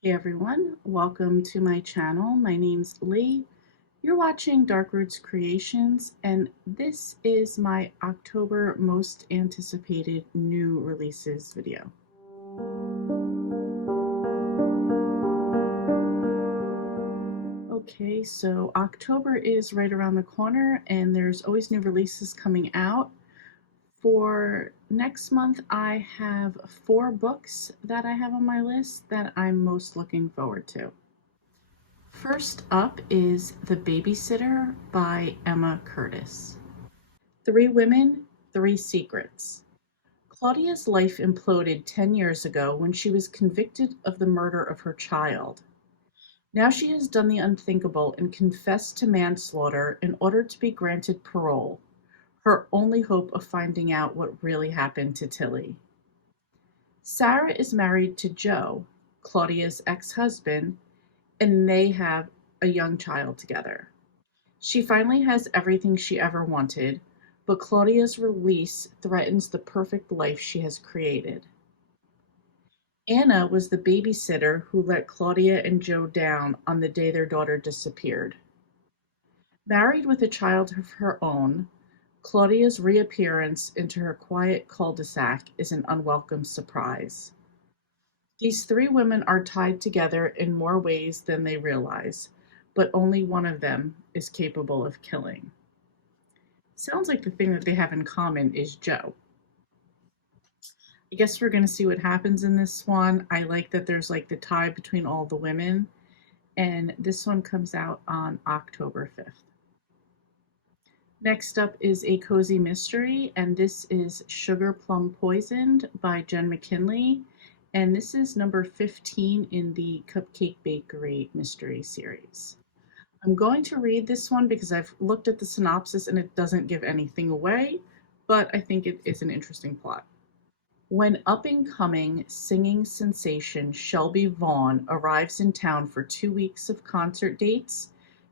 Hey everyone, welcome to my channel. My name's Lee. You're watching Dark Roots Creations, and this is my October most anticipated new releases video. Okay, so October is right around the corner, and there's always new releases coming out. For next month, I have 4 books that I have on my list that I'm most looking forward to. First up is The Babysitter by Emma Curtis. 3 Women, 3 Secrets. Claudia's life imploded 10 years ago when she was convicted of the murder of her child. Now she has done the unthinkable and confessed to manslaughter in order to be granted parole, her only hope of finding out what really happened to Tilly. Sarah is married to Joe, Claudia's ex-husband, and they have a young child together. She finally has everything she ever wanted, but Claudia's release threatens the perfect life she has created. Anna was the babysitter who let Claudia and Joe down on the day their daughter disappeared. Married with a child of her own, Claudia's reappearance into her quiet cul-de-sac is an unwelcome surprise. These 3 women are tied together in more ways than they realize, but only one of them is capable of killing. Sounds like the thing that they have in common is Joe. I guess we're going to see what happens in this one. I like that there's like the tie between all the women, and this one comes out on October 5th. Next up is a cozy mystery, and this is Sugar Plum Poisoned by Jen McKinley, and this is number 15 in the Cupcake Bakery mystery series. I'm going to read this one because I've looked at the synopsis and it doesn't give anything away, but I think it is an interesting plot. When up-and-coming singing sensation Shelby Vaughn arrives in town for 2 weeks of concert dates,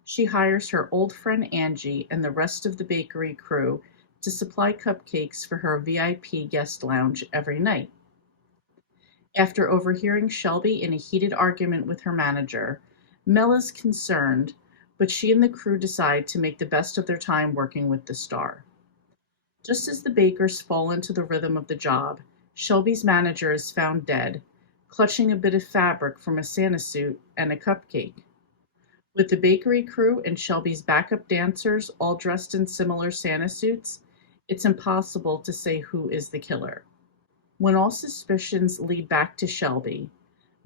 she hires her old friend Angie and the rest of the bakery crew to supply cupcakes for her VIP guest lounge every night. After overhearing Shelby in a heated argument with her manager, Mel is concerned, but she and the crew decide to make the best of their time working with the star. Just as the bakers fall into the rhythm of the job, Shelby's manager is found dead, clutching a bit of fabric from a Santa suit and a cupcake. With the bakery crew and Shelby's backup dancers all dressed in similar Santa suits, it's impossible to say who is the killer. When all suspicions lead back to Shelby,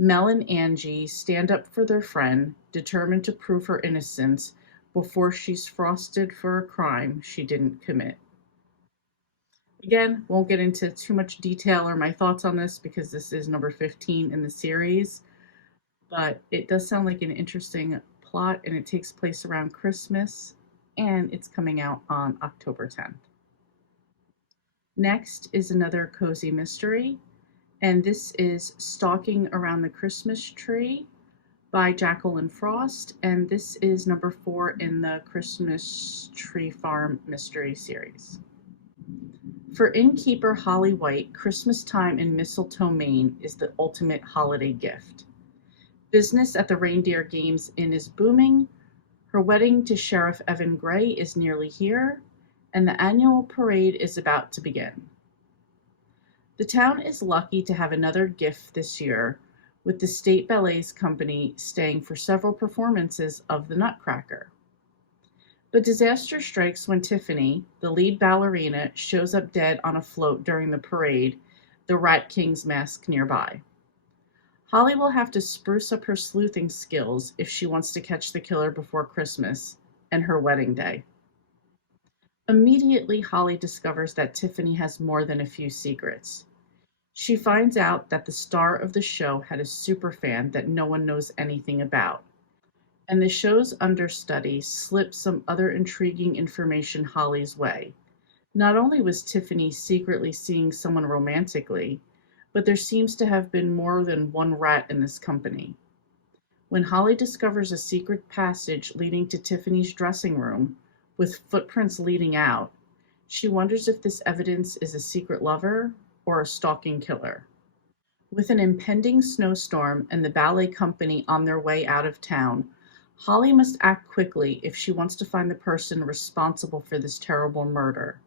Mel and Angie stand up for their friend, determined to prove her innocence before she's frosted for a crime she didn't commit. Again, won't get into too much detail or my thoughts on this because this is number 15 in the series, but it does sound like an interesting plot, and it takes place around Christmas, and it's coming out on October 10th. Next is another cozy mystery, and this is Stalking Around the Christmas Tree by Jacqueline Frost, and this is number 4 in the Christmas Tree Farm mystery series. For innkeeper Holly White, Christmas time in Mistletoe, Maine is the ultimate holiday gift. Business at the Reindeer Games Inn is booming, her wedding to Sheriff Evan Gray is nearly here, and the annual parade is about to begin. The town is lucky to have another gift this year, with the State Ballets Company staying for several performances of The Nutcracker. But disaster strikes when Tiffany, the lead ballerina, shows up dead on a float during the parade, the Rat King's mask nearby. Holly will have to spruce up her sleuthing skills if she wants to catch the killer before Christmas and her wedding day. Immediately, Holly discovers that Tiffany has more than a few secrets. She finds out that the star of the show had a superfan that no one knows anything about, and the show's understudy slipped some other intriguing information Holly's way. Not only was Tiffany secretly seeing someone romantically, but there seems to have been more than one rat in this company. When Holly discovers a secret passage leading to Tiffany's dressing room, with footprints leading out, she wonders if this evidence is a secret lover or a stalking killer. With an impending snowstorm and the ballet company on their way out of town, Holly must act quickly if she wants to find the person responsible for this terrible murder.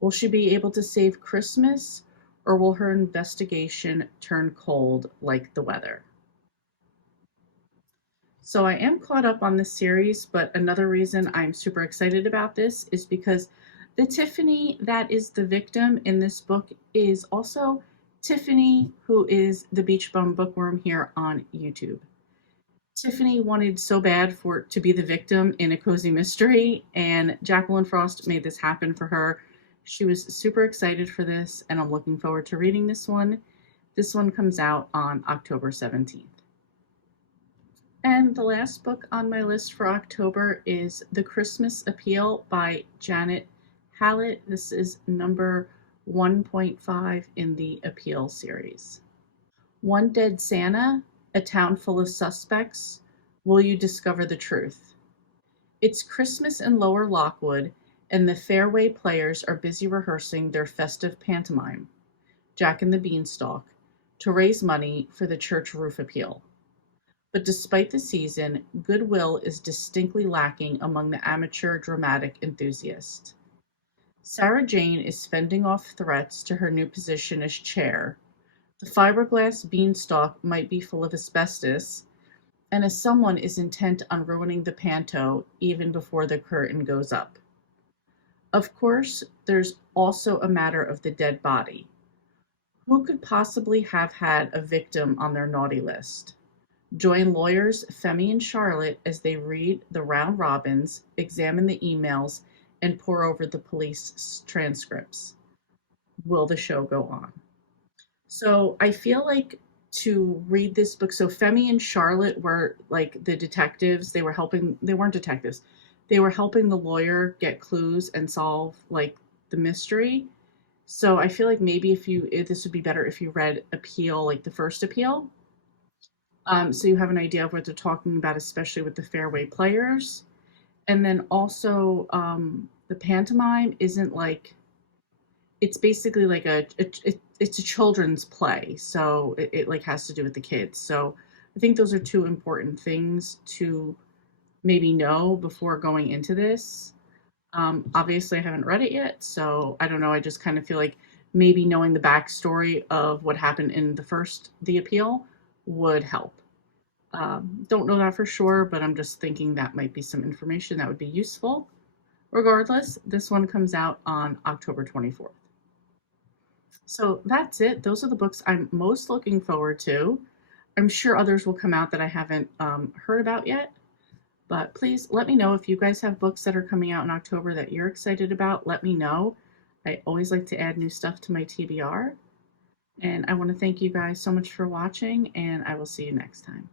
Will she be able to save Christmas, or will her investigation turn cold like the weather? So I am caught up on this series, but another reason I'm super excited about this is because the Tiffany that is the victim in this book is also Tiffany, who is the Beach Bum Bookworm here on YouTube. Tiffany wanted so bad for to be the victim in A Cozy Mystery, and Jacqueline Frost made this happen for her. She was super excited for this, and I'm looking forward to reading this one. This one comes out on October 17th. And the last book on my list for October is The Christmas Appeal by Janet Hallett. This is number 1.5 in the Appeal series. One Dead Santa, a town full of suspects. Will you discover the truth? It's Christmas in Lower Lockwood, and the Fairway Players are busy rehearsing their festive pantomime, Jack and the Beanstalk, to raise money for the church roof appeal. But despite the season, goodwill is distinctly lacking among the amateur dramatic enthusiasts. Sarah Jane is fending off threats to her new position as chair. The fiberglass beanstalk might be full of asbestos, and as someone is intent on ruining the panto even before the curtain goes up. Of course, there's also a matter of the dead body. Who could possibly have had a victim on their naughty list? Join lawyers Femi and Charlotte as they read the round robins, examine the emails, and pore over the police transcripts. Will the show go on? So I feel like to read this book, so Femi and Charlotte were like the detectives. They weren't detectives. They were helping the lawyer get clues and solve like the mystery. So I feel like maybe if this would be better if you read Appeal, like the first Appeal. So you have an idea of what they're talking about, especially with the Fairway Players. And then also the pantomime isn't like, it's basically like it's a children's play, so it like has to do with the kids. So I think those are two important things to maybe know before going into this. Obviously, I haven't read it yet, so I don't know. I just kind of feel like maybe knowing the backstory of what happened in The Appeal would help. Don't know that for sure, but I'm just thinking that might be some information that would be useful. Regardless, this one comes out on October 24th. So that's it. Those are the books I'm most looking forward to. I'm sure others will come out that I haven't heard about yet. But please let me know if you guys have books that are coming out in October that you're excited about. Let me know. I always like to add new stuff to my TBR. And I want to thank you guys so much for watching, and I will see you next time.